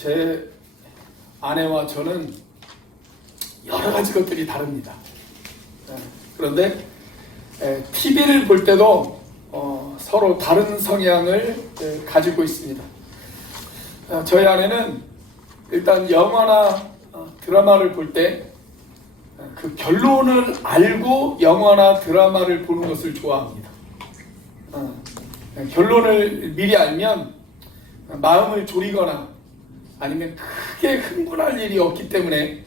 제 아내와 저는 여러 가지 것들이 다릅니다. 그런데 TV를 볼 때도 서로 다른 성향을 가지고 있습니다. 저희 아내는 일단 영화나 드라마를 볼 때 그 결론을 알고 영화나 드라마를 보는 것을 좋아합니다. 결론을 미리 알면 마음을 졸이거나 아니면 크게 흥분할 일이 없기 때문에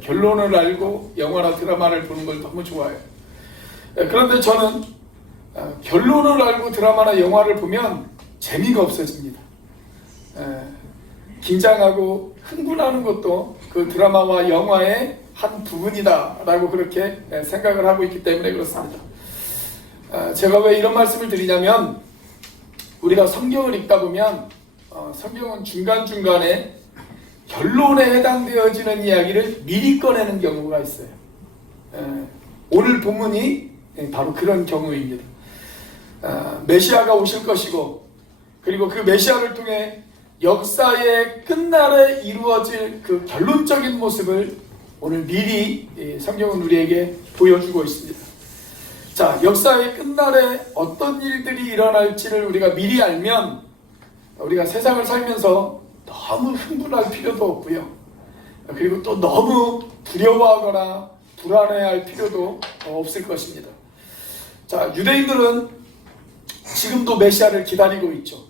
결론을 알고 영화나 드라마를 보는 걸 너무 좋아해요. 그런데 저는 결론을 알고 드라마나 영화를 보면 재미가 없어집니다. 긴장하고 흥분하는 것도 그 드라마와 영화의 한 부분이다 라고 그렇게 생각을 하고 있기 때문에 그렇습니다. 제가 왜 이런 말씀을 드리냐면, 우리가 성경을 읽다 보면 성경은 중간중간에 결론에 해당되어지는 이야기를 미리 꺼내는 경우가 있어요. 오늘 본문이 바로 그런 경우입니다. 메시아가 오실 것이고, 그리고 그 메시아를 통해 역사의 끝날에 이루어질 그 결론적인 모습을 오늘 미리 성경은 우리에게 보여주고 있습니다. 자, 역사의 끝날에 어떤 일들이 일어날지를 우리가 미리 알면 우리가 세상을 살면서 너무 흥분할 필요도 없고요. 그리고 또 너무 두려워하거나 불안해할 필요도 없을 것입니다. 자, 유대인들은 지금도 메시아를 기다리고 있죠.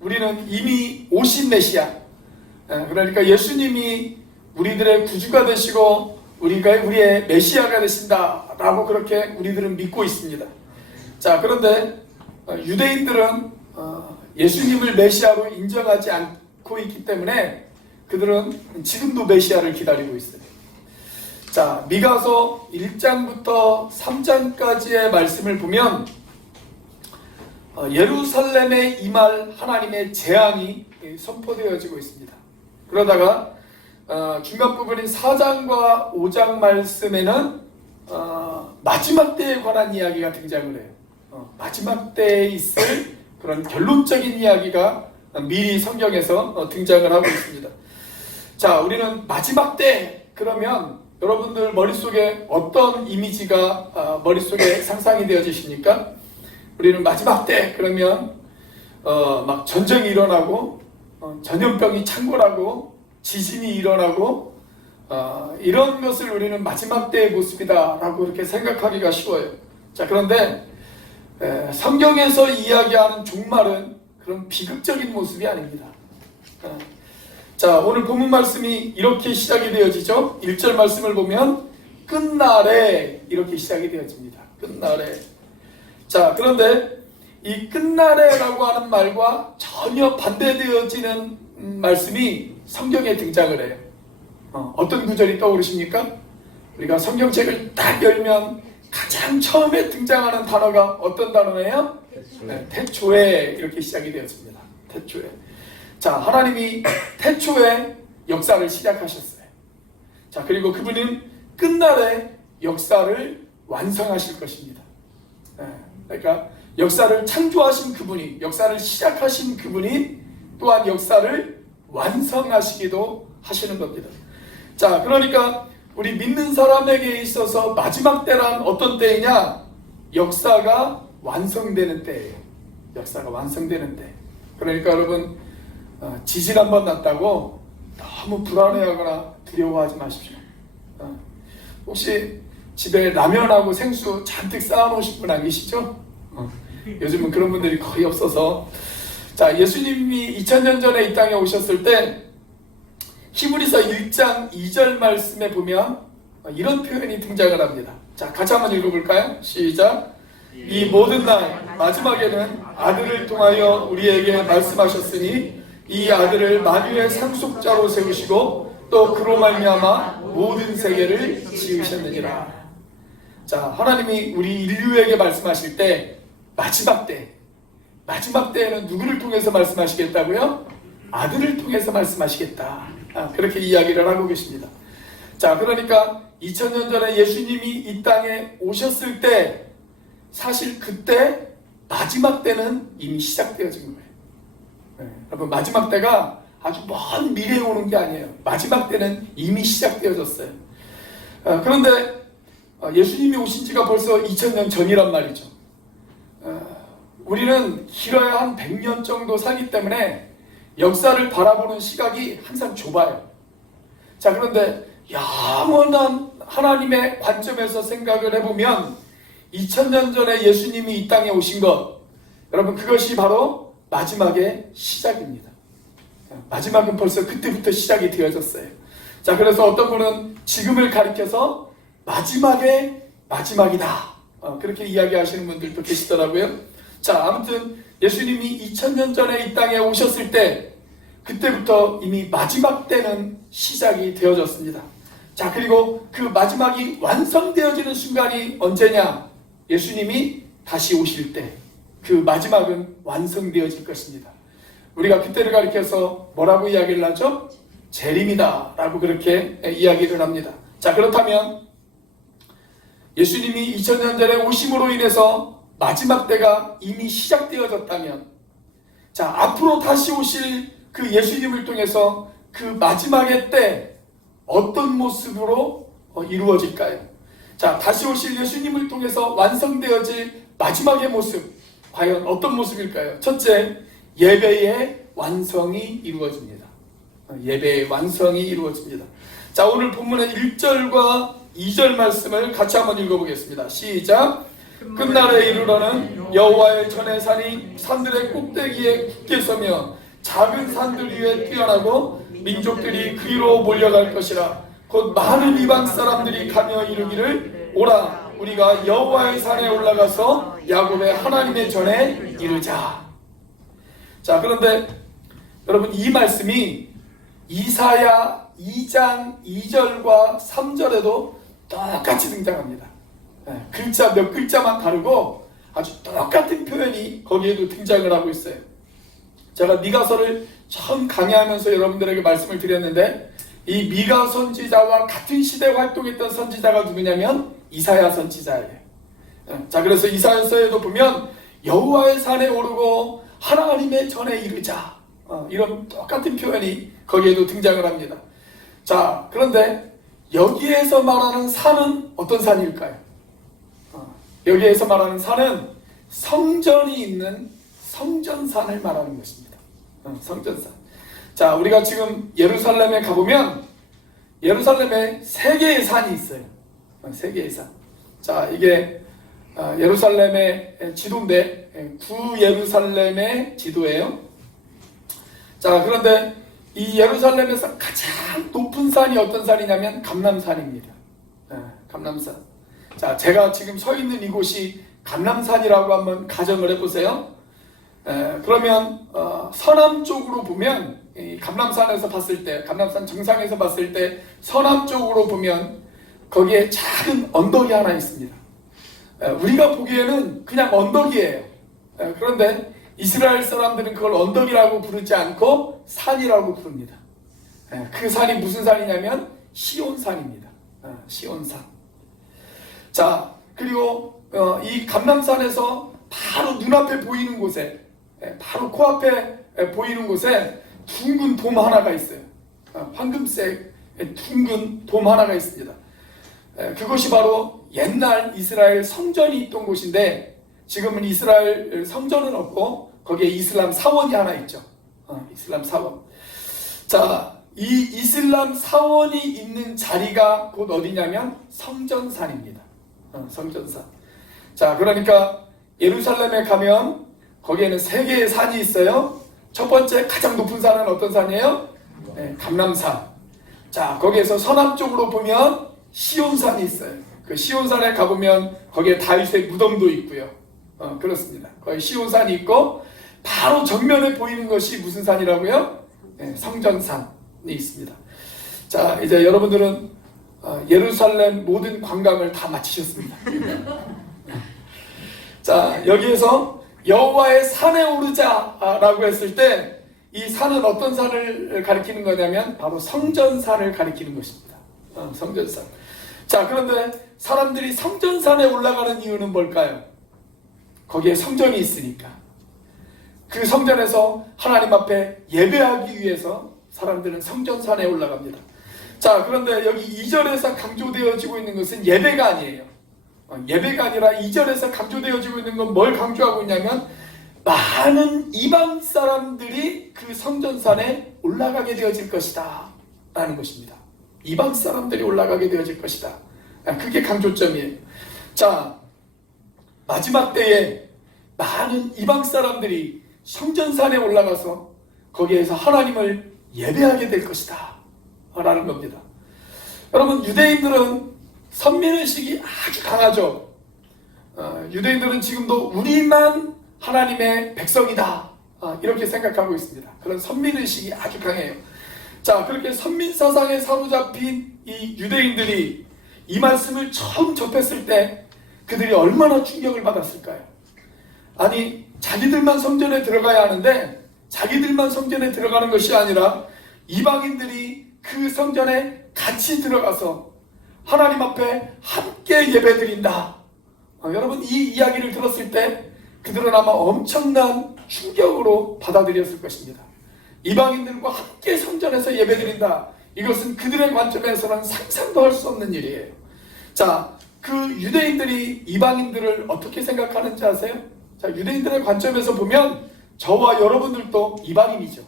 우리는 이미 오신 메시아, 그러니까 예수님이 우리들의 구주가 되시고 우리의 메시아가 되신다라고 그렇게 우리들은 믿고 있습니다. 자, 그런데 유대인들은 예수님을 메시아로 인정하지 않고 있기 때문에 그들은 지금도 메시아를 기다리고 있어요. 자, 미가서 1장부터 3장까지의 말씀을 보면 예루살렘에 임할 하나님의 재앙이 선포되어지고 있습니다. 그러다가 중간 부분인 4장과 5장 말씀에는 마지막 때에 관한 이야기가 등장을 해요. 마지막 때에 있을 그런 결론적인 이야기가 미리 성경에서 등장을 하고 있습니다. 자, 우리는 마지막 때 그러면 여러분들 머릿속에 어떤 이미지가 머릿속에 상상이 되어지십니까? 우리는 마지막 때 그러면 막 전쟁이 일어나고 전염병이 창궐하고 지진이 일어나고 이런 것을 우리는 마지막 때의 모습이다 라고 이렇게 생각하기가 쉬워요. 자, 그런데 성경에서 이야기하는 종말은 그런 비극적인 모습이 아닙니다. 자, 오늘 본문 말씀이 이렇게 시작이 되어지죠. 1절 말씀을 보면 끝날에 이렇게 시작이 되어집니다. 끝날에. 자, 그런데 이 끝날에라고 하는 말과 전혀 반대되어지는 말씀이 성경에 등장을 해요. 어떤 구절이 떠오르십니까? 우리가 성경책을 딱 열면 가장 처음에 등장하는 단어가 어떤 단어예요? 태초에 이렇게 시작이 되었습니다. 태초에. 자, 하나님이 태초에 역사를 시작하셨어요. 자, 그리고 그분은 끝날에 역사를 완성하실 것입니다. 그러니까 역사를 창조하신 그분이, 역사를 시작하신 그분이 또한 역사를 완성하시기도 하시는 겁니다. 자, 그러니까 우리 믿는 사람에게 있어서 마지막 때란 어떤 때이냐? 역사가 완성되는 때예요. 역사가 완성되는 때. 그러니까 여러분, 지진 한번 났다고 너무 불안해하거나 두려워하지 마십시오. 혹시 집에 라면하고 생수 잔뜩 쌓아놓으신 분 안 계시죠? 요즘은 그런 분들이 거의 없어서. 자, 예수님이 2000년 전에 이 땅에 오셨을 때 히브리서 1장 2절 말씀에 보면 이런 표현이 등장을 합니다. 자, 같이 한번 읽어볼까요? 시작. 이 모든 날 마지막에는 아들을 통하여 우리에게 말씀하셨으니 이 아들을 만유의 상속자로 세우시고 또 그로 말미암아 모든 세계를 지으셨느니라. 자, 하나님이 우리 인류에게 말씀하실 때 마지막 때에는 누구를 통해서 말씀하시겠다고요? 아들을 통해서 말씀하시겠다. 그렇게 이야기를 하고 계십니다. 자, 그러니까 2000년 전에 예수님이 이 땅에 오셨을 때 사실 그때 마지막 때는 이미 시작되어진 거예요. 여러분, 마지막 때가 아주 먼 미래에 오는 게 아니에요. 마지막 때는 이미 시작되어졌어요. 그런데 예수님이 오신 지가 벌써 2000년 전이란 말이죠. 우리는 길어야 한 100년 정도 살기 때문에 역사를 바라보는 시각이 항상 좁아요. 자, 그런데 영원한 하나님의 관점에서 생각을 해보면 2000년 전에 예수님이 이 땅에 오신 것, 여러분, 그것이 바로 마지막의 시작입니다. 마지막은 벌써 그때부터 시작이 되어졌어요. 자, 그래서 어떤 분은 지금을 가리켜서 마지막의 마지막이다, 그렇게 이야기하시는 분들도 계시더라고요. 자, 아무튼 예수님이 2000년 전에 이 땅에 오셨을 때 그때부터 이미 마지막 때는 시작이 되어졌습니다. 자, 그리고 그 마지막이 완성되어지는 순간이 언제냐? 예수님이 다시 오실 때 그 마지막은 완성되어질 것입니다. 우리가 그때를 가리켜서 뭐라고 이야기를 하죠? 재림이다 라고 그렇게 이야기를 합니다. 자, 그렇다면 예수님이 2000년 전에 오심으로 인해서 마지막 때가 이미 시작되어졌다면, 자, 앞으로 다시 오실 그 예수님을 통해서 그 마지막의 때 어떤 모습으로 이루어질까요? 자, 다시 오실 예수님을 통해서 완성되어질 마지막의 모습, 과연 어떤 모습일까요? 첫째, 예배의 완성이 이루어집니다. 예배의 완성이 이루어집니다. 자, 오늘 본문의 1절과 2절 말씀을 같이 한번 읽어보겠습니다. 시작! 끝날에 이르러는 여호와의 전의 산이 산들의 꼭대기에 굳게 서며 작은 산들 위에 뛰어나고 민족들이 그리로 몰려갈 것이라. 곧 많은 이방 사람들이 가며 이르기를 오라 우리가 여호와의 산에 올라가서 야곱의 하나님의 전에 이르자. 자, 그런데 여러분, 이 말씀이 이사야 2장 2절과 3절에도 똑같이 등장합니다. 글자 몇 글자만 다르고 아주 똑같은 표현이 거기에도 등장을 하고 있어요. 제가 미가서를 처음 강의하면서 여러분들에게 말씀을 드렸는데, 이 미가 선지자와 같은 시대에 활동했던 선지자가 누구냐면 이사야 선지자예요. 자, 그래서 이사야서에도 보면 여호와의 산에 오르고 하나님의 전에 이르자, 이런 똑같은 표현이 거기에도 등장을 합니다. 자, 그런데 여기에서 말하는 산은 어떤 산일까요? 여기에서 말하는 산은 성전이 있는 성전산을 말하는 것입니다. 성전산. 자, 우리가 지금 예루살렘에 가보면 예루살렘에 3개의 산이 있어요. 3개의 산. 자, 이게 예루살렘의 지도인데 구예루살렘의 지도예요. 자, 그런데 이 예루살렘에서 가장 높은 산이 어떤 산이냐면 감람산입니다. 감람산. 자, 제가 지금 서 있는 이곳이 감람산이라고 한번 가정을 해보세요. 그러면 서남쪽으로 보면, 이 감람산에서 봤을 때, 감람산 정상에서 봤을 때 서남쪽으로 보면 거기에 작은 언덕이 하나 있습니다. 우리가 보기에는 그냥 언덕이에요. 그런데 이스라엘 사람들은 그걸 언덕이라고 부르지 않고 산이라고 부릅니다. 그 산이 무슨 산이냐면 시온산입니다. 시온산. 자, 그리고 이 감람산에서 바로 눈앞에 보이는 곳에, 바로 코앞에 보이는 곳에 둥근 돔 하나가 있어요. 황금색 둥근 돔 하나가 있습니다. 그것이 바로 옛날 이스라엘 성전이 있던 곳인데, 지금은 이스라엘 성전은 없고 거기에 이슬람 사원이 하나 있죠. 이슬람 사원. 자, 이 이슬람 사원이 있는 자리가 곧 어디냐면 성전산입니다. 성전산. 자, 그러니까 예루살렘에 가면 거기에는 3개의 산이 있어요. 첫 번째 가장 높은 산은 어떤 산이에요? 감람산. 자, 거기에서 서남쪽으로 보면 시온산이 있어요. 그 시온산에 가보면 거기에 다윗의 무덤도 있고요. 그렇습니다. 거기 시온산이 있고 바로 정면에 보이는 것이 무슨 산이라고요? 성전산이 있습니다. 자, 이제 여러분들은 예루살렘 모든 관광을 다 마치셨습니다. 자, 여기에서 여호와의 산에 오르자라고 했을 때 이 산은 어떤 산을 가리키는 거냐면 바로 성전산을 가리키는 것입니다. 성전산. 자, 그런데 사람들이 성전산에 올라가는 이유는 뭘까요? 거기에 성전이 있으니까. 그 성전에서 하나님 앞에 예배하기 위해서 사람들은 성전산에 올라갑니다. 자, 그런데 여기 2절에서 강조되어지고 있는 것은 예배가 아니에요. 예배가 아니라 2절에서 강조되어지고 있는 건 뭘 강조하고 있냐면 많은 이방 사람들이 그 성전산에 올라가게 되어질 것이다 라는 것입니다. 이방 사람들이 올라가게 되어질 것이다. 그게 강조점이에요. 자, 마지막 때에 많은 이방 사람들이 성전산에 올라가서 거기에서 하나님을 예배하게 될 것이다 라는 겁니다. 여러분, 유대인들은 선민의식이 아주 강하죠. 유대인들은 지금도 우리만 하나님의 백성이다 이렇게 생각하고 있습니다. 그런 선민의식이 아주 강해요. 자, 그렇게 선민사상에 사로잡힌 이 유대인들이 이 말씀을 처음 접했을 때 그들이 얼마나 충격을 받았을까요? 아니, 자기들만 성전에 들어가야 하는데 자기들만 성전에 들어가는 것이 아니라 이방인들이 그 성전에 같이 들어가서 하나님 앞에 함께 예배드린다. 여러분, 이 이야기를 들었을 때 그들은 아마 엄청난 충격으로 받아들였을 것입니다. 이방인들과 함께 성전에서 예배드린다. 이것은 그들의 관점에서는 상상도 할 수 없는 일이에요. 자, 그 유대인들이 이방인들을 어떻게 생각하는지 아세요? 자, 유대인들의 관점에서 보면 저와 여러분들도 이방인이죠.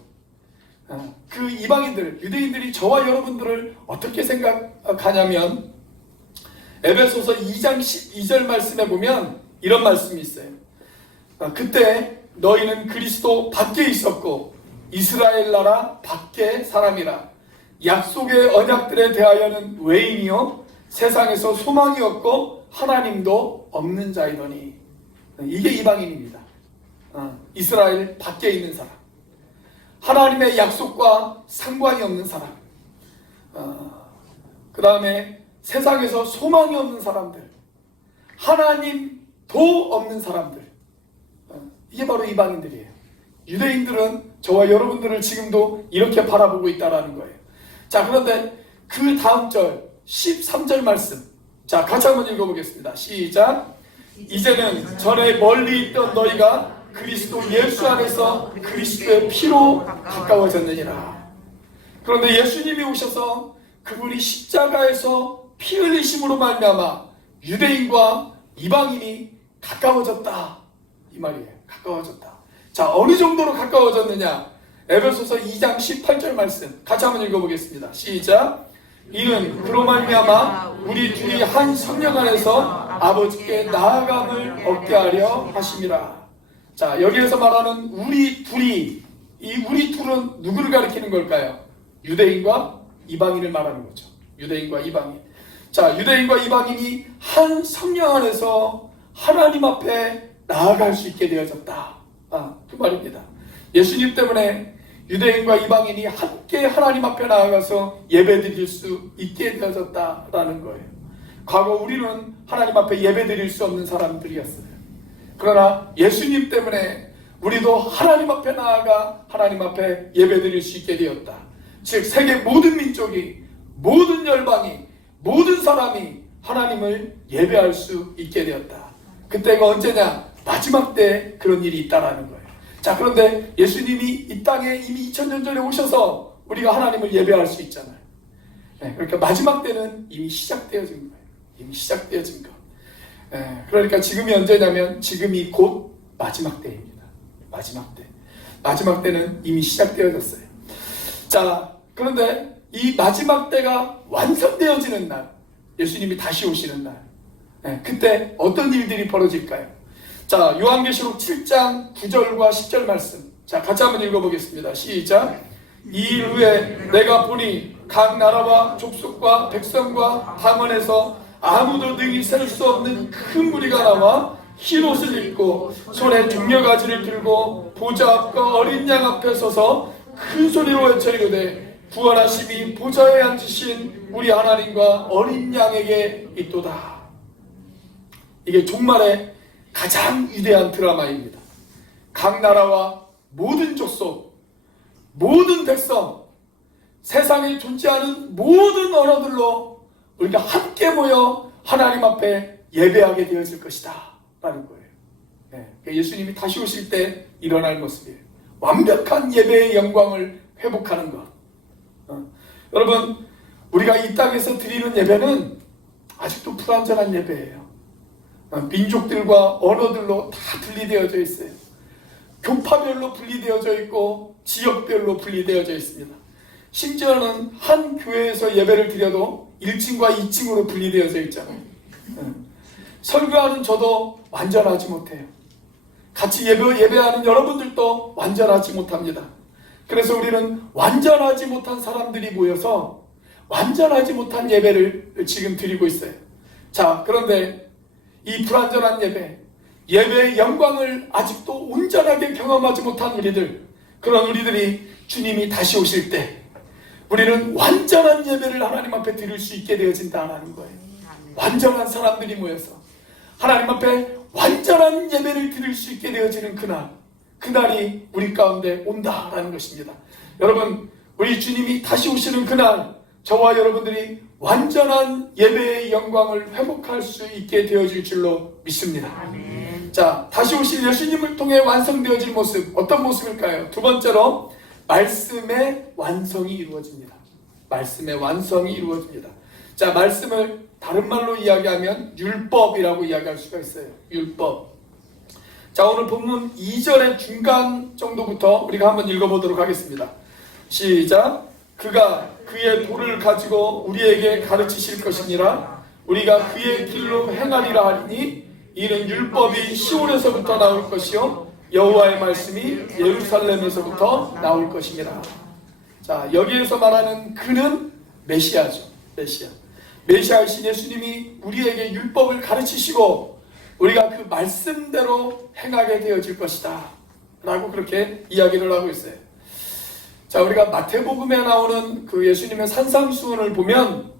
그 이방인들, 유대인들이 저와 여러분들을 어떻게 생각하냐면 에베소서 2장 12절 말씀에 보면 이런 말씀이 있어요. 그때 너희는 그리스도 밖에 있었고 이스라엘 나라 밖에 사람이라. 약속의 언약들에 대하여는 외인이요 세상에서 소망이 없고 하나님도 없는 자이더니. 이게 이방인입니다. 이스라엘 밖에 있는 사람, 하나님의 약속과 상관이 없는 사람, 그 다음에 세상에서 소망이 없는 사람들, 하나님도 없는 사람들, 이게 바로 이방인들이에요. 유대인들은 저와 여러분들을 지금도 이렇게 바라보고 있다는 거예요. 자, 그런데 그 다음 절 13절 말씀, 자, 같이 한번 읽어보겠습니다. 시작. 이제는 전에 멀리 있던 너희가 그리스도 예수 안에서 그리스도의 피로 가까워졌느니라. 그런데 예수님이 오셔서 그분이 십자가에서 피 흘리심으로 말미암아 유대인과 이방인이 가까워졌다 이 말이에요. 가까워졌다. 자, 어느 정도로 가까워졌느냐? 에베소서 2장 18절 말씀 같이 한번 읽어보겠습니다. 시작. 이는 그로 말미암아 우리 둘이 한 성령 안에서 아버지께 나아감을 얻게 하려 하심이라. 자, 여기에서 말하는 우리 둘이, 이 우리 둘은 누구를 가리키는 걸까요? 유대인과 이방인을 말하는 거죠. 유대인과 이방인. 자, 유대인과 이방인이 한 성령 안에서 하나님 앞에 나아갈 수 있게 되어졌다. 그 말입니다. 예수님 때문에 유대인과 이방인이 함께 하나님 앞에 나아가서 예배드릴 수 있게 되어졌다라는 거예요. 과거 우리는 하나님 앞에 예배드릴 수 없는 사람들이었어요. 그러나 예수님 때문에 우리도 하나님 앞에 나아가 하나님 앞에 예배드릴 수 있게 되었다. 즉 세계 모든 민족이, 모든 열방이, 모든 사람이 하나님을 예배할 수 있게 되었다. 그때가 언제냐? 마지막 때 그런 일이 있다라는 거예요. 자, 그런데 예수님이 이 땅에 이미 2000년 전에 오셔서 우리가 하나님을 예배할 수 있잖아요. 그러니까 마지막 때는 이미 시작되어진 거예요. 이미 시작되어진 거. 그러니까 지금이 언제냐면 지금이 곧 마지막 때입니다. 마지막 때. 마지막 때는 이미 시작되어졌어요. 자, 그런데 이 마지막 때가 완성되어지는 날, 예수님이 다시 오시는 날, 그때 어떤 일들이 벌어질까요? 자, 요한계시록 7장 9절과 10절 말씀. 자, 같이 한번 읽어보겠습니다. 시작. 이 일 후에 내가 보니 각 나라와 족속과 백성과 방언에서 아무도 능히 셀 수 없는 큰 무리가 나와 흰 옷을 입고 손에 종려가지를 들고 보좌 앞과 어린 양 앞에 서서 큰 소리로 외쳐이르되 구원하심이 보좌에 앉으신 우리 하나님과 어린 양에게 있도다. 이게 종말의 가장 위대한 드라마입니다. 각 나라와 모든 족속, 모든 백성, 세상에 존재하는 모든 언어들로 우리가 함께 모여 하나님 앞에 예배하게 되어질 것이다 라는 거예요. 예수님이 다시 오실 때 일어날 모습이에요. 완벽한 예배의 영광을 회복하는 것. 여러분, 우리가 이 땅에서 드리는 예배는 아직도 불완전한 예배예요. 민족들과 언어들로 다 분리되어져 있어요. 교파별로 분리되어져 있고 지역별로 분리되어져 있습니다. 심지어는 한 교회에서 예배를 드려도 1층과 2층으로 분리되어져 있잖아요. 설교하는 저도 완전하지 못해요. 같이 예배하는 여러분들도 완전하지 못합니다. 그래서 우리는 완전하지 못한 사람들이 모여서 완전하지 못한 예배를 지금 드리고 있어요. 자, 그런데 이 불완전한 예배의 영광을 아직도 온전하게 경험하지 못한 우리들, 그런 우리들이 주님이 다시 오실 때 우리는 완전한 예배를 하나님 앞에 드릴 수 있게 되어진다는 거예요. 완전한 사람들이 모여서 하나님 앞에 완전한 예배를 드릴 수 있게 되어지는 그날이 우리 가운데 온다라는 것입니다. 여러분, 우리 주님이 다시 오시는 그날, 저와 여러분들이 완전한 예배의 영광을 회복할 수 있게 되어질 줄로 믿습니다. 아멘. 자, 다시 오실 예수님을 통해 완성되어질 모습, 어떤 모습일까요? 두 번째로, 말씀의 완성이 이루어집니다. 말씀의 완성이 이루어집니다. 자, 말씀을 다른 말로 이야기하면 율법이라고 이야기할 수가 있어요. 율법. 자, 오늘 본문 2절의 중간 정도부터 우리가 한번 읽어보도록 하겠습니다. 시작. 그가 그의 도를 가지고 우리에게 가르치실 것이니라. 우리가 그의 길로 행하리라 하리니 이는 율법이 시온에서부터 나올 것이요 여호와의 말씀이 예루살렘에서부터 나올 것이니라. 자, 여기에서 말하는 그는 메시아죠. 메시아이신 예수님이 우리에게 율법을 가르치시고 우리가 그 말씀대로 행하게 되어질 것이다 라고 그렇게 이야기를 하고 있어요. 자, 우리가 마태복음에 나오는 그 예수님의 산상수훈을 보면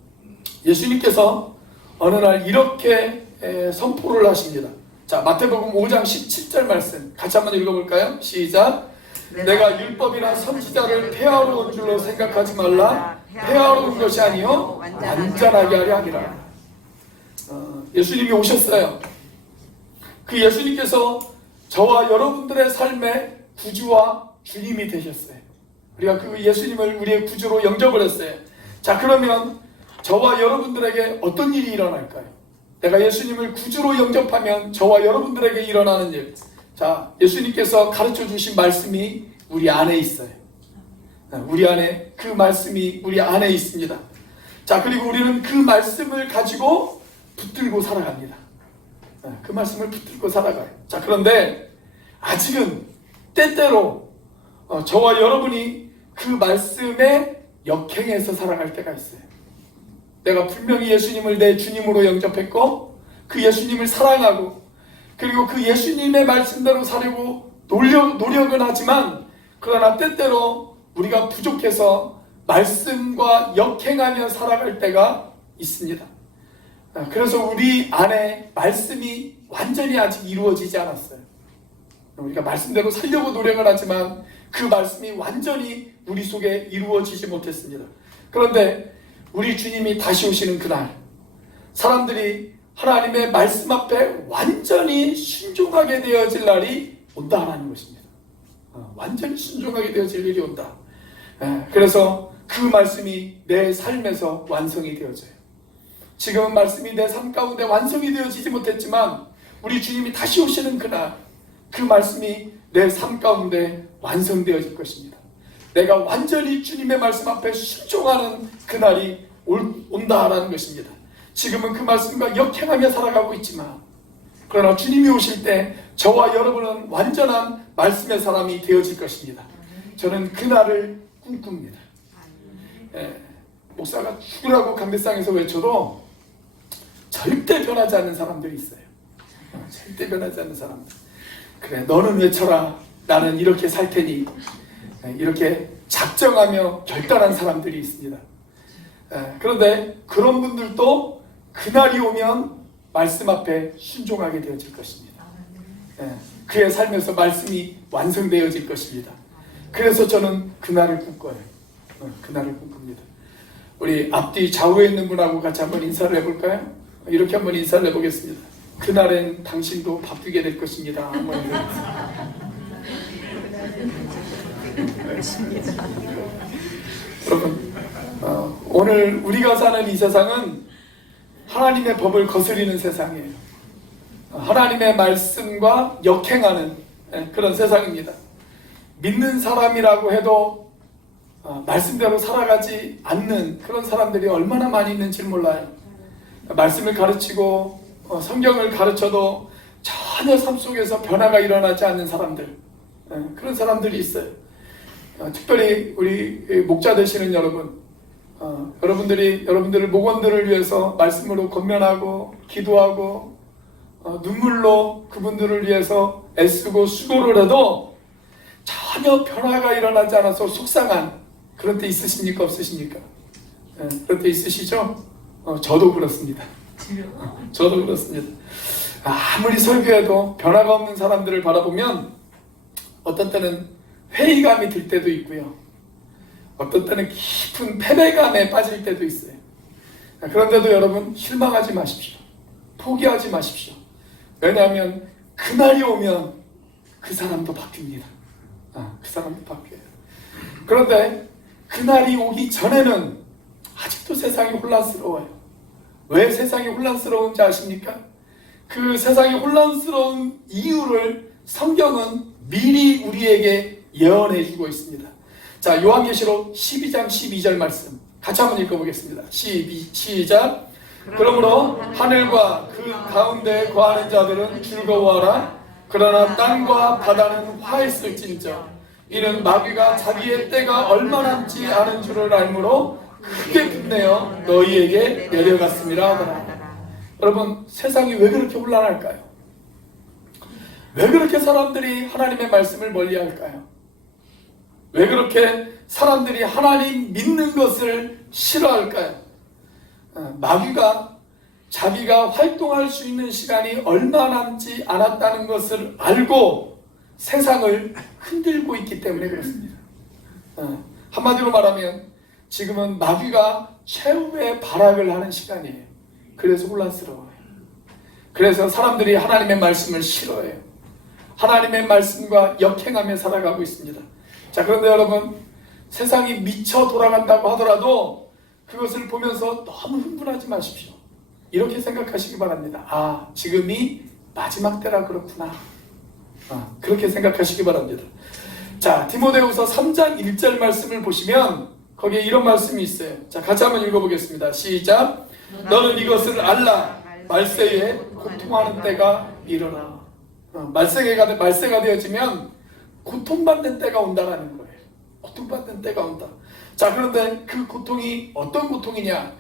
예수님께서 어느 날 이렇게 선포를 하십니다. 자, 마태복음 5장 17절 말씀 같이 한번 읽어볼까요? 시작. 내가 율법이나 선지자를 폐하러 온 줄로 생각하지 말라. 폐하러 온 것이 아니요 완전하게 하려 하니라. 예수님이 오셨어요. 그 예수님께서 저와 여러분들의 삶의 구주와 주님이 되셨어요. 우리가 그 예수님을 우리의 구주로 영접을 했어요. 자, 그러면 저와 여러분들에게 어떤 일이 일어날까요? 내가 예수님을 구주로 영접하면 저와 여러분들에게 일어나는 일. 자, 예수님께서 가르쳐 주신 말씀이 우리 안에 있어요. 우리 안에 그 말씀이 우리 안에 있습니다. 자, 그리고 우리는 그 말씀을 가지고 붙들고 살아갑니다. 그 말씀을 붙들고 살아가요. 자, 그런데 아직은 때때로 저와 여러분이 그 말씀에 역행해서 살아갈 때가 있어요. 내가 분명히 예수님을 내 주님으로 영접했고 그 예수님을 사랑하고 그리고 그 예수님의 말씀대로 살려고 노력은 하지만 그러나 때때로 우리가 부족해서 말씀과 역행하며 살아갈 때가 있습니다. 그래서 우리 안에 말씀이 완전히 아직 이루어지지 않았어요. 우리가 말씀대로 살려고 노력을 하지만 그 말씀이 완전히 우리 속에 이루어지지 못했습니다. 그런데 우리 주님이 다시 오시는 그날 사람들이 하나님의 말씀 앞에 완전히 순종하게 되어질 날이 온다라는 것입니다. 완전히 순종하게 되어질 일이 온다. 그래서 그 말씀이 내 삶에서 완성이 되어져요. 지금은 말씀이 내 삶 가운데 완성이 되어지지 못했지만 우리 주님이 다시 오시는 그날 그 말씀이 내 삶 가운데 완성되어질 것입니다. 내가 완전히 주님의 말씀 앞에 순종하는 그날이 온다라는 것입니다. 지금은 그 말씀과 역행하며 살아가고 있지만 그러나 주님이 오실 때 저와 여러분은 완전한 말씀의 사람이 되어질 것입니다. 저는 그날을 꿈꿉니다. 목사가 죽으라고 강대상에서 외쳐도 절대 변하지 않는 사람들이 있어요. 절대 변하지 않는 사람들. 그래, 너는 외쳐라. 나는 이렇게 살 테니. 이렇게 작정하며 결단한 사람들이 있습니다. 그런데 그런 분들도 그날이 오면 말씀 앞에 순종하게 되어질 것입니다. 그의 삶에서 말씀이 완성되어질 것입니다. 그래서 저는 그날을 꿈꿔요. 그날을 꿈꿉니다. 우리 앞뒤 좌우에 있는 분하고 같이 한번 인사를 해볼까요? 이렇게 한번 인사를 해보겠습니다. 그날엔 당신도 바뀌게 될 것입니다. 한번 여러분, 오늘 우리가 사는 이 세상은 하나님의 법을 거스리는 세상이에요. 하나님의 말씀과 역행하는 그런 세상입니다. 믿는 사람이라고 해도 말씀대로 살아가지 않는 그런 사람들이 얼마나 많이 있는지 몰라요. 말씀을 가르치고 성경을 가르쳐도 전혀 삶 속에서 변화가 일어나지 않는 사람들, 그런 사람들이 있어요. 특별히 우리 목자 되시는 여러분, 여러분들을 목원들을 위해서 말씀으로 권면하고 기도하고 눈물로 그분들을 위해서 애쓰고 수고를 해도 전혀 변화가 일어나지 않아서 속상한 그런 때 있으십니까? 없으십니까? 그런 때 있으시죠? 저도 그렇습니다. 저도 그렇습니다. 아무리 설교해도 변화가 없는 사람들을 바라보면 어떤 때는 회의감이 들 때도 있고요, 어떤 때는 깊은 패배감에 빠질 때도 있어요. 그런데도 여러분 실망하지 마십시오. 포기하지 마십시오. 왜냐하면 그날이 오면 그 사람도 바뀝니다. 그 사람도 바뀌어요. 그런데 그날이 오기 전에는 아직도 세상이 혼란스러워요. 왜 세상이 혼란스러운지 아십니까? 그 세상이 혼란스러운 이유를 성경은 미리 우리에게 예언해 주고 있습니다. 자, 요한계시록 12장 12절 말씀 같이 한번 읽어보겠습니다. 시작. 그러므로 하늘과 그 가운데 거하는 자들은 즐거워하라. 그러나 땅과 바다는 화했을진저 이는 마귀가 자기의 때가 얼마 남지 않은 줄을 알므로 크게 분내어 너희에게 내려갔음이라 하더라. 여러분, 세상이 왜 그렇게 혼란할까요? 왜 그렇게 사람들이 하나님의 말씀을 멀리할까요? 왜 그렇게 사람들이 하나님 믿는 것을 싫어할까요? 마귀가 자기가 활동할 수 있는 시간이 얼마 남지 않았다는 것을 알고 세상을 흔들고 있기 때문에 그렇습니다. 한마디로 말하면 지금은 마귀가 최후의 발악을 하는 시간이에요. 그래서 혼란스러워요. 그래서 사람들이 하나님의 말씀을 싫어해요. 하나님의 말씀과 역행하며 살아가고 있습니다. 자, 그런데 여러분, 세상이 미쳐 돌아간다고 하더라도 그것을 보면서 너무 흥분하지 마십시오. 이렇게 생각하시기 바랍니다. 지금이 마지막 때라 그렇구나. 그렇게 생각하시기 바랍니다. 자, 디모데후서 3장 1절 말씀을 보시면 거기에 이런 말씀이 있어요. 자, 같이 한번 읽어보겠습니다. 시작. 너는 이것을 알라. 말세에 고통하는 때가 이르라. 말세가 되어지면 고통받는 때가 온다라는 거예요. 고통받는 때가 온다. 자, 그런데 그 고통이 어떤 고통이냐?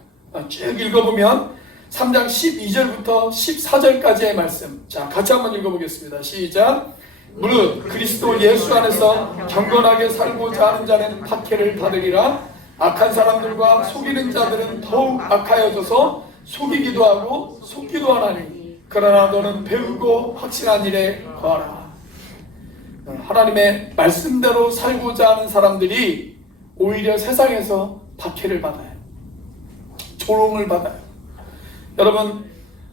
쭉 읽어보면 3장 12절부터 14절까지의 말씀. 자, 같이 한번 읽어보겠습니다. 시작. 무릇 그리스도 예수 안에서 경건하게 살고자 하는 자는 박해를 받으리라. 악한 사람들과 속이는 자들은 더욱 악하여져서 속이기도 하고 속기도 하나니 그러나 너는 배우고 확신한 일에 거하라. 하나님의 말씀대로 살고자 하는 사람들이 오히려 세상에서 박해를 받아요. 조롱을 받아요. 여러분,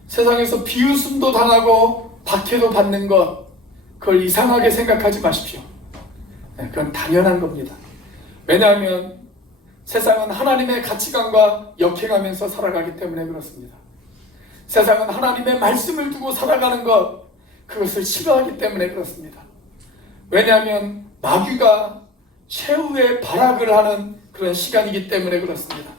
세상에서 비웃음도 당하고 박해도 받는 것, 그걸 이상하게 생각하지 마십시오. 그건 당연한 겁니다. 왜냐하면 세상은 하나님의 가치관과 역행하면서 살아가기 때문에 그렇습니다. 세상은 하나님의 말씀을 두고 살아가는 것, 그것을 싫어하기 때문에 그렇습니다. 왜냐하면 마귀가 최후의 발악을 하는 그런 시간이기 때문에 그렇습니다.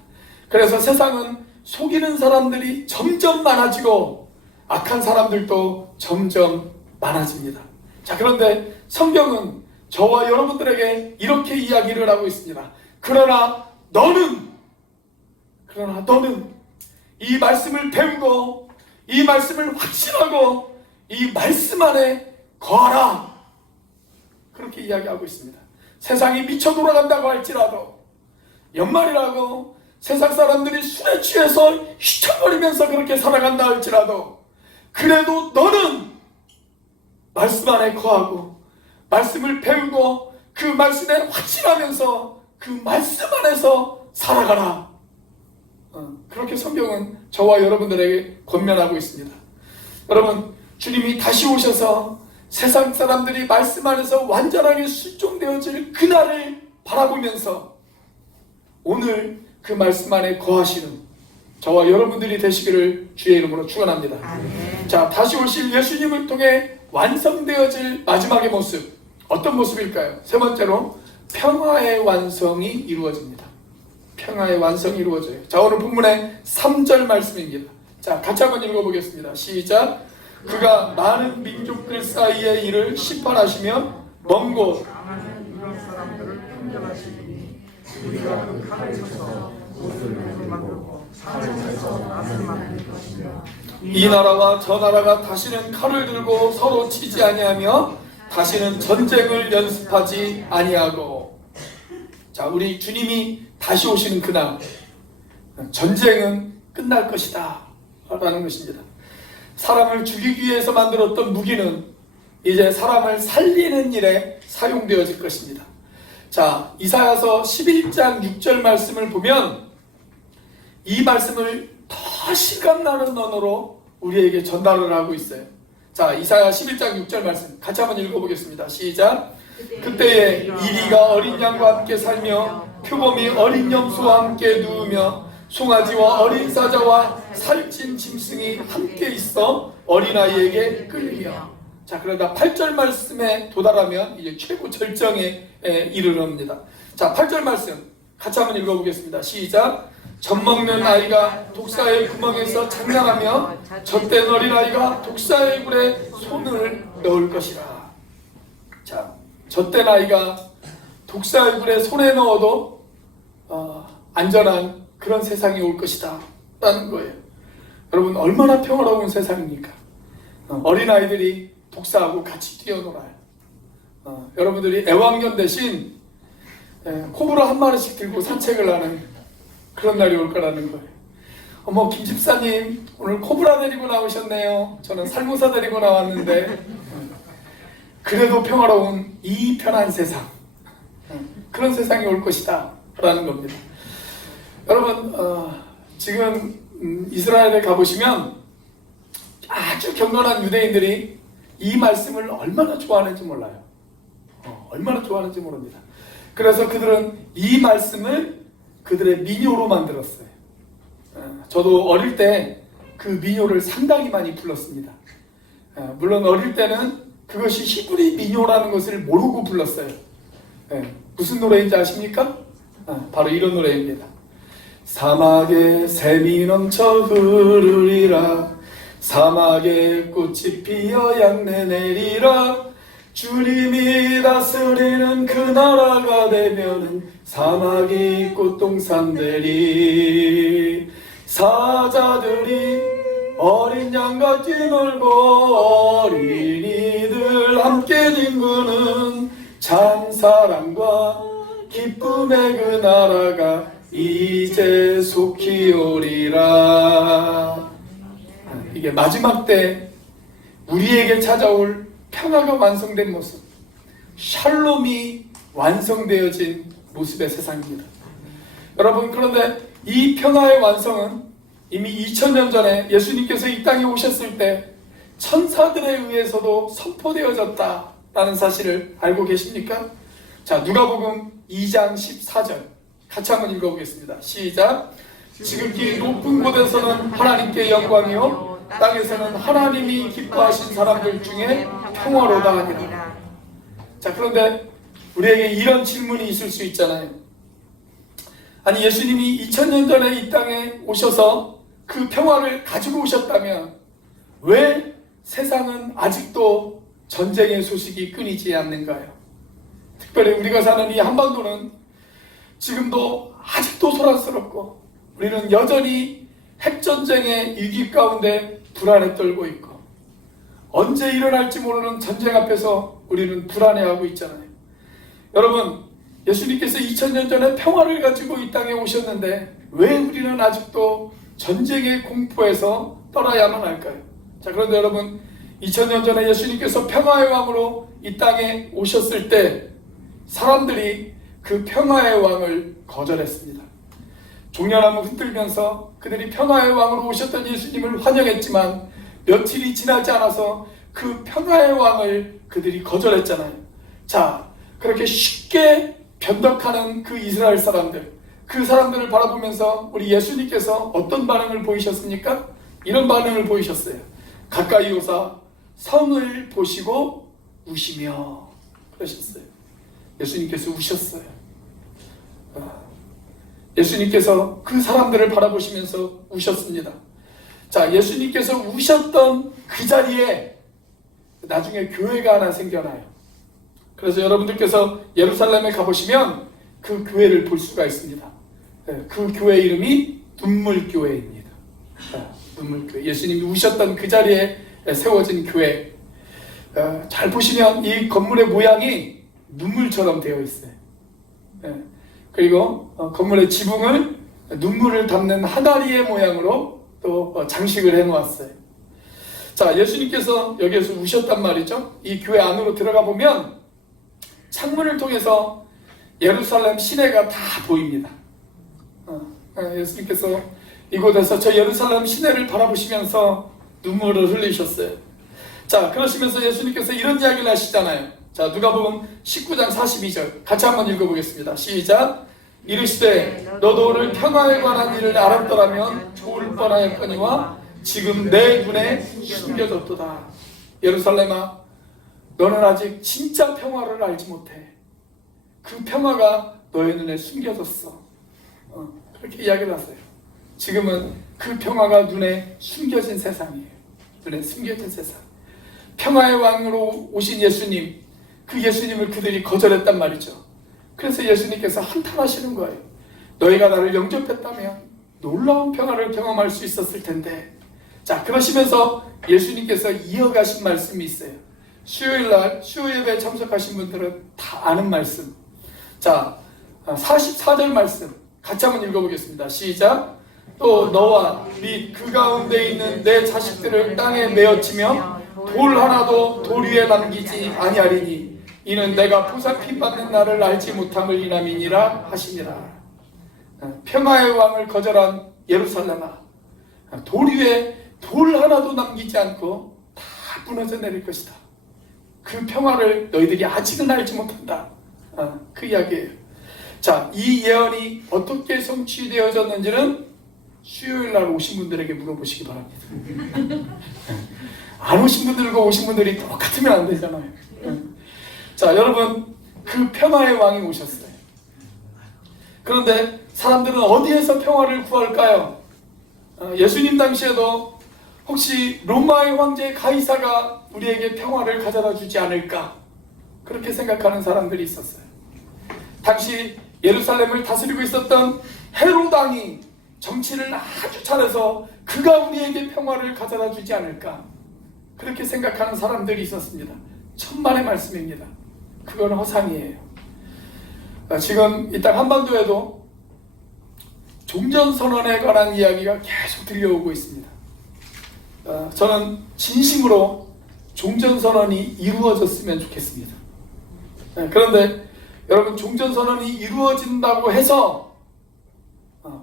그래서 세상은 속이는 사람들이 점점 많아지고 악한 사람들도 점점 많아집니다. 자, 그런데 성경은 저와 여러분들에게 이렇게 이야기를 하고 있습니다. 그러나 너는 이 말씀을 배우고 이 말씀을 확신하고 이 말씀 안에 거하라. 그렇게 이야기하고 있습니다. 세상이 미쳐 돌아간다고 할지라도, 연말이라고 세상 사람들이 술에 취해서 휘청거리면서 그렇게 살아간다 할지라도, 그래도 너는 말씀 안에 거하고 말씀을 배우고 그 말씀에 확신하면서 그 말씀 안에서 살아가라. 그렇게 성경은 저와 여러분들에게 권면하고 있습니다. 여러분, 주님이 다시 오셔서 세상 사람들이 말씀 안에서 완전하게 순종되어질 그날을 바라보면서 오늘 그 말씀 안에 거하시는 저와 여러분들이 되시기를 주의 이름으로 축원합니다. 자, 다시 오실 예수님을 통해 완성되어질 마지막의 모습, 어떤 모습일까요? 세 번째로 평화의 완성이 이루어집니다. 평화의 완성이 이루어져요. 자, 오늘 본문의 3절 말씀입니다. 자, 같이 한번 읽어보겠습니다. 시작. 그가 많은 민족들 사이의 일을 심판하시며 먼 곳 우리가 그 칼을 쳐서 옷을 만들고 산을 쳐서 낫을 만들 것이며 이 나라와 저 나라가 다시는 칼을 들고 서로 치지 아니하며 다시는 전쟁을 연습하지 아니하고. 자, 우리 주님이 다시 오시는 그날 전쟁은 끝날 것이다 라는 것입니다. 사람을 죽이기 위해서 만들었던 무기는 이제 사람을 살리는 일에 사용되어질 것입니다. 자, 이사야서 11장 6절 말씀을 보면 이 말씀을 더 실감나는 언어로 우리에게 전달을 하고 있어요. 자, 이사야 11장 6절 말씀 같이 한번 읽어보겠습니다. 시작. 그때에 이리가 어린 양과 함께 살며 표범이 어린 염소와 함께 누우며 송아지와 어린 사자와 살찐 짐승이 함께 있어 어린아이에게 끌리며. 자, 그러다 8절 말씀에 도달하면 이제 최고 절정에 이르릅니다. 자, 8절 말씀 같이 한번 읽어보겠습니다. 시작. 젖먹는 아이가 독사의 구멍에서 장난하며 젖된 어린아이가 독사의 굴에 손을 넣을 것이라. 자, 젖된 아이가 독사의 굴에 손에 넣어도 안전한 그런 세상이 올 것이다 라는 거예요. 여러분, 얼마나 평화로운 세상입니까? 어린아이들이 독사하고 같이 뛰어놀아요. 여러분들이 애완견 대신 코브라 한 마리씩 들고 산책을 하는 그런 날이 올 거라는 거예요. 어머, 김 집사님 오늘 코브라 데리고 나오셨네요. 저는 살모사 데리고 나왔는데. 그래도 평화로운 이 편한 세상, 그런 세상이 올 것이다 라는 겁니다. 여러분, 지금 이스라엘에 가보시면 아주 경건한 유대인들이 이 말씀을 얼마나 좋아하는지 몰라요. 얼마나 좋아하는지 모릅니다. 그래서 그들은 이 말씀을 그들의 민요로 만들었어요. 저도 어릴 때 그 민요를 상당히 많이 불렀습니다. 물론 어릴 때는 그것이 히브리 민요라는 것을 모르고 불렀어요. 무슨 노래인지 아십니까? 바로 이런 노래입니다. 사막에 샘이 넘쳐 흐르리라. 사막에 꽃이 피어 양내 내리라. 주님이 다스리는 그 나라가 되면은 사막이 꽃동산 되리. 사자들이 어린 양같이 놀고 어린이들 함께 뒹구는 참 사랑과 기쁨의 그 나라가 이제 속히 오리라. 이게 마지막 때 우리에게 찾아올 평화가 완성된 모습, 샬롬이 완성되어진 모습의 세상입니다. 여러분, 그런데 이 평화의 완성은 이미 2000년 전에 예수님께서 이 땅에 오셨을 때 천사들에 의해서도 선포되어졌다라는 사실을 알고 계십니까? 자, 누가복음 2장 14절 같이 한번 읽어보겠습니다. 시작. 지극히 높은 곳에서는 하나님께 영광이요 땅에서는 하나님이 기뻐하신 사람들 중에 평화로다 하니라. 자, 그런데 우리에게 이런 질문이 있을 수 있잖아요. 아니, 예수님이 2000년 전에 이 땅에 오셔서 그 평화를 가지고 오셨다면 왜 세상은 아직도 전쟁의 소식이 끊이지 않는가요? 특별히 우리가 사는 이 한반도는 지금도 아직도 소란스럽고 우리는 여전히 핵전쟁의 위기 가운데 불안에 떨고 있고 언제 일어날지 모르는 전쟁 앞에서 우리는 불안해하고 있잖아요. 여러분, 예수님께서 2000년 전에 평화를 가지고 이 땅에 오셨는데 왜 우리는 아직도 전쟁의 공포에서 떨어야만 할까요? 자, 그런데 여러분, 2000년 전에 예수님께서 평화의 왕으로 이 땅에 오셨을 때 사람들이 그 평화의 왕을 거절했습니다. 종려나무 흔들면서 그들이 평화의 왕으로 오셨던 예수님을 환영했지만 며칠이 지나지 않아서 그 평화의 왕을 그들이 거절했잖아요. 자, 그렇게 쉽게 변덕하는 그 이스라엘 사람들, 그 사람들을 바라보면서 우리 예수님께서 어떤 반응을 보이셨습니까? 이런 반응을 보이셨어요. 가까이 오사 성을 보시고 우시며 그러셨어요. 예수님께서 우셨어요. 예수님께서 그 사람들을 바라보시면서 우셨습니다. 자, 예수님께서 우셨던 그 자리에 나중에 교회가 하나 생겨나요. 그래서 여러분들께서 예루살렘에 가보시면 그 교회를 볼 수가 있습니다. 그 교회 이름이 눈물교회입니다. 눈물교회. 예수님이 우셨던 그 자리에 세워진 교회. 잘 보시면 이 건물의 모양이 눈물처럼 되어 있어요. 그리고 건물의 지붕을 눈물을 담는 항아리의 모양으로 또 장식을 해놓았어요. 자, 예수님께서 여기에서 우셨단 말이죠. 이 교회 안으로 들어가 보면 창문을 통해서 예루살렘 시내가 다 보입니다. 예수님께서 이곳에서 저 예루살렘 시내를 바라보시면서 눈물을 흘리셨어요. 자, 그러시면서 예수님께서 이런 이야기를 하시잖아요. 자, 누가복음 19장 42절 같이 한번 읽어보겠습니다. 시작. 이르시되 너도 오늘 평화에 관한 일을 알았더라면 좋을 뻔하였거니와 지금 내 눈에 숨겨졌도다. 예루살렘아, 너는 아직 진짜 평화를 알지 못해. 그 평화가 너의 눈에 숨겨졌어. 그렇게 이야기를 하세요. 지금은 그 평화가 눈에 숨겨진 세상이에요. 눈에 숨겨진 세상. 평화의 왕으로 오신 예수님, 그 예수님을 그들이 거절했단 말이죠. 그래서 예수님께서 한탄하시는 거예요. 너희가 나를 영접했다면 놀라운 평화를 경험할 수 있었을 텐데. 자, 그러시면서 예수님께서 이어가신 말씀이 있어요. 수요일날 수요 예배에 참석하신 분들은 다 아는 말씀. 자, 44절 말씀 같이 한번 읽어보겠습니다. 시작. 또 너와 및 그 가운데 있는 내 자식들을 땅에 메어치며 돌 하나도 돌 위에 남기지 아니하리니 이는 내가 보살핌 받는 날을 알지 못함을 인함이니라 하시니라. 평화의 왕을 거절한 예루살렘아, 돌 위에 돌 하나도 남기지 않고 다 무너져 내릴 것이다. 그 평화를 너희들이 아직은 알지 못한다. 그 이야기예요. 자, 이 예언이 어떻게 성취되어졌는지는 수요일날 오신 분들에게 물어보시기 바랍니다. 안 오신 분들과 오신 분들이 똑같으면 안 되잖아요. 자, 여러분, 그 평화의 왕이 오셨어요. 그런데 사람들은 어디에서 평화를 구할까요? 예수님 당시에도 혹시 로마의 황제 가이사가 우리에게 평화를 가져다 주지 않을까? 그렇게 생각하는 사람들이 있었어요. 당시 예루살렘을 다스리고 있었던 헤롯 왕이 정치를 아주 잘해서 그가 우리에게 평화를 가져다 주지 않을까? 그렇게 생각하는 사람들이 있었습니다. 천만의 말씀입니다. 그건 허상이에요. 지금 이 땅 한반도에도 종전선언에 관한 이야기가 계속 들려오고 있습니다. 저는 진심으로 종전선언이 이루어졌으면 좋겠습니다. 그런데 여러분, 종전선언이 이루어진다고 해서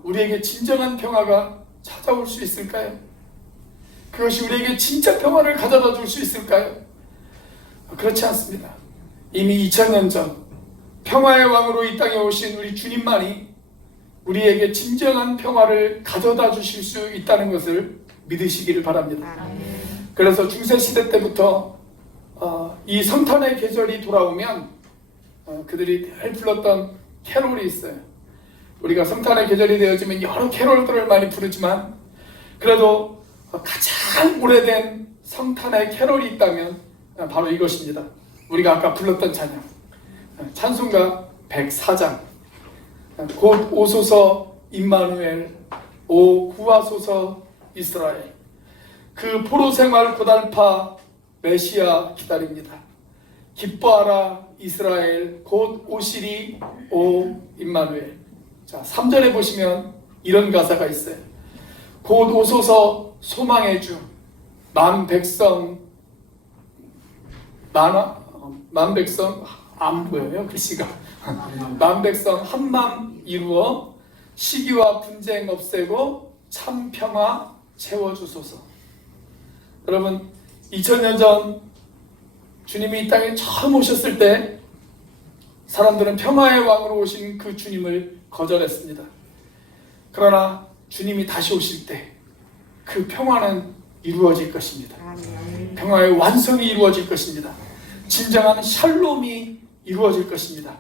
우리에게 진정한 평화가 찾아올 수 있을까요? 그것이 우리에게 진짜 평화를 가져다 줄 수 있을까요? 그렇지 않습니다. 이미 2000년 전 평화의 왕으로 이 땅에 오신 우리 주님만이 우리에게 진정한 평화를 가져다 주실 수 있다는 것을 믿으시기를 바랍니다. 그래서 중세시대 때부터 이 성탄의 계절이 돌아오면 그들이 늘 불렀던 캐롤이 있어요. 우리가 성탄의 계절이 되어지면 여러 캐롤들을 많이 부르지만 그래도 가장 오래된 성탄의 캐롤이 있다면 바로 이것입니다. 우리가 아까 불렀던 찬양, 찬송가 104장, 곧 오소서 임마누엘, 오 구하소서 이스라엘. 그 포로 생활 고달파 메시아 기다립니다. 기뻐하라 이스라엘, 곧 오시리 오 임마누엘. 자, 3절에 보시면 이런 가사가 있어요. 곧 오소서 소망의 주, 만 백성 안 보여요 글씨가. 만 백성 한맘 이루어 시기와 분쟁 없애고 참 평화 채워주소서. 여러분, 2000년 전 주님이 이 땅에 처음 오셨을 때 사람들은 평화의 왕으로 오신 그 주님을 거절했습니다. 그러나 주님이 다시 오실 때 그 평화는 이루어질 것입니다. 평화의 완성이 이루어질 것입니다. 진정한 샬롬이 이루어질 것입니다.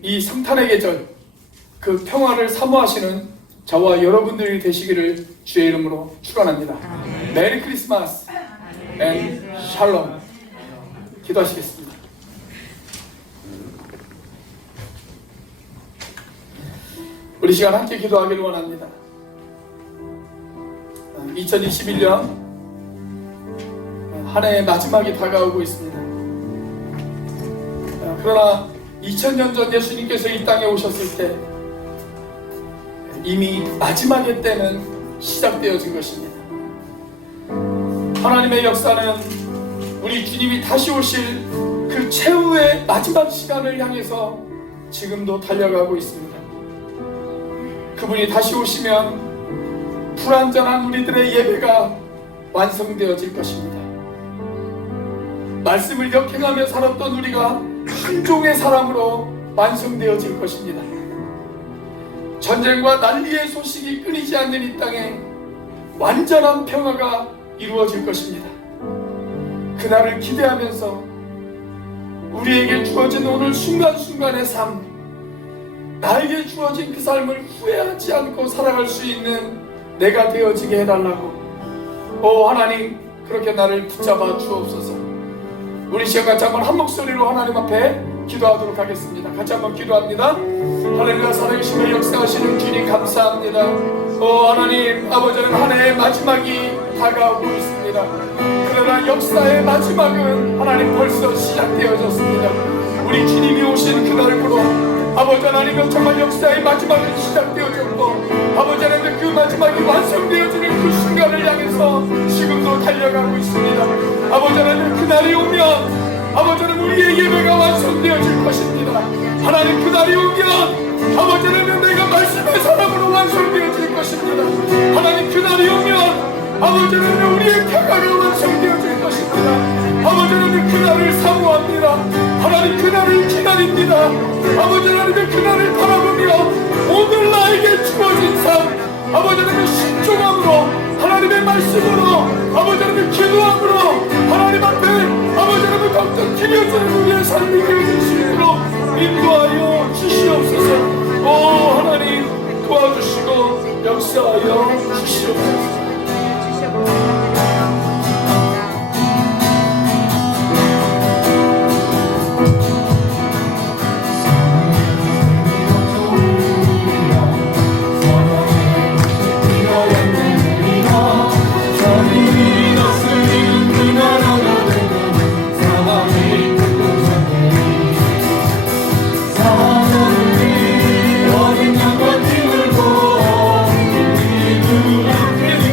이 성탄의 계절, 그 평화를 사모하시는 저와 여러분들이 되시기를 주의 이름으로 축원합니다. 메리 크리스마스 앤 샬롬. 기도하시겠습니다. 우리 시간 함께 기도하기를 원합니다. 2021년 한 해의 마지막이 다가오고 있습니다. 그러나 2000년 전 예수님께서 이 땅에 오셨을 때 이미 마지막의 때는 시작되어진 것입니다. 하나님의 역사는 우리 주님이 다시 오실 그 최후의 마지막 시간을 향해서 지금도 달려가고 있습니다. 그분이 다시 오시면 불완전한 우리들의 예배가 완성되어질 것입니다. 말씀을 역행하며 살았던 우리가 한 종의 사람으로 완성되어질 것입니다. 전쟁과 난리의 소식이 끊이지 않는 이 땅에 완전한 평화가 이루어질 것입니다. 그날을 기대하면서 우리에게 주어진 오늘 순간순간의 삶, 나에게 주어진 그 삶을 후회하지 않고 살아갈 수 있는 내가 되어지게 해달라고. 오 하나님, 그렇게 나를 붙잡아 주옵소서. 우리 시간 같이 한번 한 목소리로 하나님 앞에 기도하도록 하겠습니다. 같이 한번 기도합니다. 하나님과 살아계심을 역사하시는 주님 감사합니다. 오 하나님, 아버지는 한 해의 마지막이 다가오고 있습니다. 그러나 역사의 마지막은 하나님 벌써 시작되어졌습니다. 우리 주님이 오신 그날부로 아버지 하나님은 정말 역사의 마지막은 시작되어졌고, 아버지 하나님 그 마지막이 완성되어지는 그 순간을 향해서 지금도 달려가고 있습니다. 아버지 하나님 그날이 오면 아버지 하나님 우리의 예배가 완성되어질 것입니다. 하나님 그날이 오면 아버지 하나님 내가 말씀의 사람으로 완성되어질 것입니다. 하나님 그날이 오면 아버지 하나님 우리의 평화가 완성되어질 것입니다. 아버지 하나님 그날을 사모합니다. 하나님 그날을 기다립니다. 아버지 하나님의 그날을 바라보며 오늘 나에게 주어진 삶, 아버지 하나님의 신중함으로, 하나님의 말씀으로, 아버지 하나님의 기도함으로 하나님 앞에 아버지 하나님의 걱정 기려지는 우리의 삶이 되어질 수 있도록 인도하여 주시옵소서. 오 하나님 도와주시고 역사하여 주시옵소서. 어린 양과 띠물고 우리 눈앞에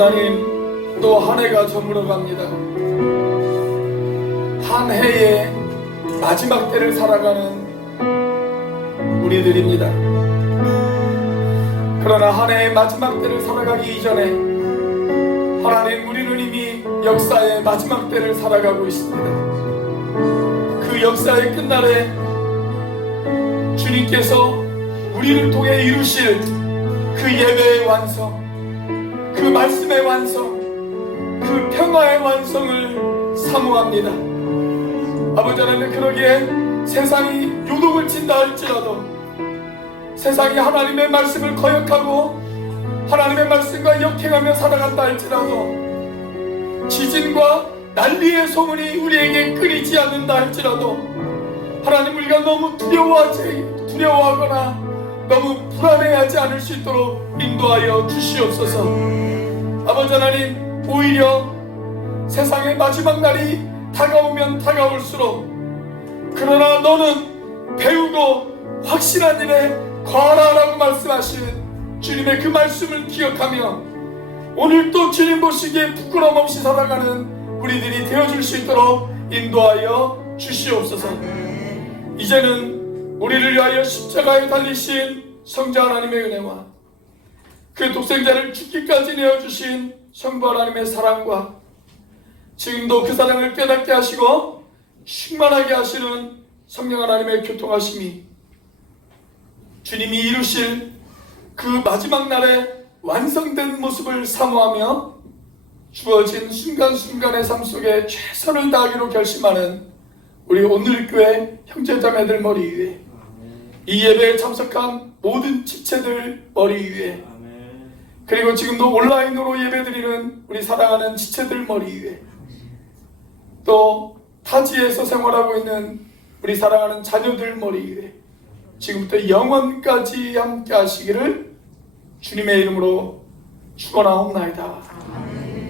하나님, 또 한 해가 저물어 갑니다. 한 해의 마지막 때를 살아가는 우리들입니다. 그러나 한 해의 마지막 때를 살아가기 이전에 하나님, 우리는 이미 역사의 마지막 때를 살아가고 있습니다. 그 역사의 끝날에 주님께서 우리를 통해 이루실 그 예배의 완성, 그 말씀의 완성, 그 평화의 완성을 사모합니다. 아버지 하나님, 그러기에 세상이 요동을 친다 할지라도, 세상이 하나님의 말씀을 거역하고 하나님의 말씀과 역행하며 살아간다 할지라도, 지진과 난리의 소문이 우리에게 끊이지 않는다 할지라도, 하나님, 우리가 너무 두려워하거나 너무 불안해하지 않을 수 있도록 인도하여 주시옵소서. 아버지 하나님, 오히려 세상의 마지막 날이 다가오면 다가올수록, 그러나 너는 배우고 확실한 일에 과하라고 말씀하신 주님의 그 말씀을 기억하며 오늘 또 주님 보시기에 부끄러움 없이 살아가는 우리들이 되어줄 수 있도록 인도하여 주시옵소서. 이제는 우리를 위하여 십자가에 달리신 성자 하나님의 은혜와 그 독생자를 죽기까지 내어주신 성부 하나님의 사랑과 지금도 그 사랑을 깨닫게 하시고 충만하게 하시는 성령 하나님의 교통하심이 주님이 이루실 그 마지막 날에 완성된 모습을 사모하며 주어진 순간순간의 삶 속에 최선을 다하기로 결심하는 우리 오늘교회 형제자매들 머리 위에, 이 예배에 참석한 모든 지체들 머리 위에, 그리고 지금도 온라인으로 예배드리는 우리 사랑하는 지체들 머리 위에, 또 타지에서 생활하고 있는 우리 사랑하는 자녀들 머리 위에 지금부터 영원까지 함께 하시기를 주님의 이름으로 축원하옵나이다. 아멘.